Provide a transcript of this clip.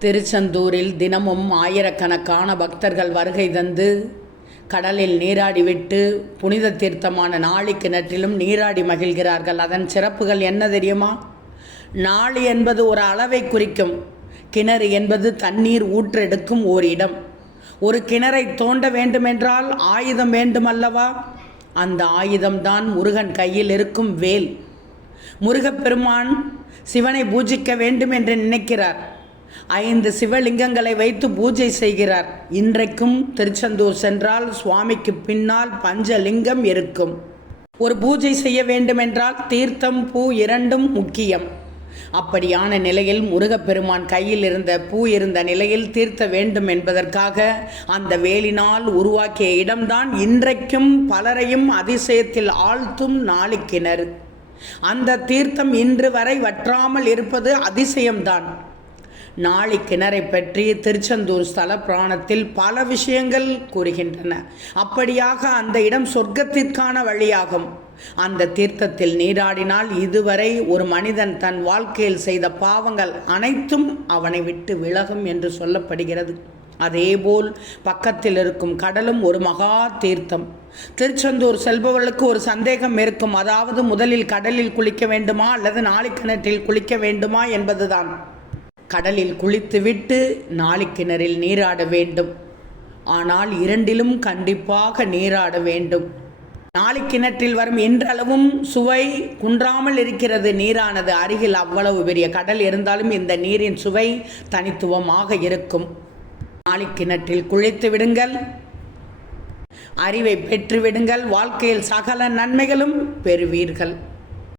திருச்செந்தூரில் தினமும் ஆயிரக்கணக்கான பக்தர்கள் வருகை தந்து கடலில் நீராடிவிட்டு புனித தீர்த்தமான நாளி கிணற்றிலும் நீராடி மகிழ்கிறார்கள். அதன் சிறப்புகள் என்ன தெரியுமா? நாளி என்பது ஒரு அளவை குறிக்கும். கிணறு என்பது தண்ணீர் ஊற்றெடுக்கும் ஓர் இடம் ஒரு கிணறை தோண்ட வேண்டுமென்றால் ஆயுதம் வேண்டுமல்லவா? அந்த ஆயுதம்தான் முருகன் கையில் இருக்கும் வேல். முருகப்பெருமான் சிவனை பூஜிக்க வேண்டும் என்று நினைக்கிறார். ஐந்து சிவலிங்கங்களை வைத்து பூஜை செய்கிறார். இன்றைக்கும் திருச்செந்தூர் சென்றால் சுவாமிக்கு பின்னால் பஞ்சலிங்கம் இருக்கும். ஒரு பூஜை செய்ய வேண்டுமென்றால் தீர்த்தம் பூ இரண்டும் முக்கியம். அப்படியான நிலையில் முருகப்பெருமான் கையில் இருந்த பூ இருந்த நிலையில் தீர்த்த வேண்டும் என்பதற்காக அந்த வேலினால் உருவாக்கிய இடம்தான் இன்றைக்கும் பலரையும் அதிசயத்தில் ஆழ்த்தும் நாளிக்கிணறு. அந்த தீர்த்தம் இன்று வரை வற்றாமல் இருப்பது அதிசயம்தான். நாளி கிணறை பற்றி திருச்செந்தூர் ஸ்தல புராணத்தில் பல விஷயங்கள் கூறுகின்றன. அப்படியாக அந்த இடம் சொர்க்கத்திற்கான வழியாகும். அந்த தீர்த்தத்தில் நீராடினால் இதுவரை ஒரு மனிதன் தன் வாழ்க்கையில் செய்த பாவங்கள் அனைத்தும் அவனை விட்டு விலகும் என்று சொல்லப்படுகிறது. அதேபோல் பக்கத்தில் இருக்கும் கடலும் ஒரு மகா தீர்த்தம். திருச்செந்தூர் செல்பவர்களுக்கு ஒரு சந்தேகம் இருக்கும். அதாவது முதலில் கடலில் குளிக்க வேண்டுமா அல்லது நாளிக்கிணற்றில் குளிக்க வேண்டுமா என்பதுதான். கடலில் குளித்துவிட்டு நாளிக்கிணறில் நீராட வேண்டும். ஆனால் இரண்டிலும் கண்டிப்பாக நீராட வேண்டும். நாளிக்கிணற்றில் வரும் இன்றளவும் சுவை குன்றாமல் இருக்கிறது. நீரானது அருகில் அவ்வளவு பெரிய கடல் இருந்தாலும் இந்த நீரின் சுவை தனித்துவமாக இருக்கும். நாளிக்கிணற்றில் குளித்து விடுங்கள். அறிவை பெற்றுவிடுங்கள் வாழ்க்கையில் சகல நன்மைகளும் பெறுவீர்கள்.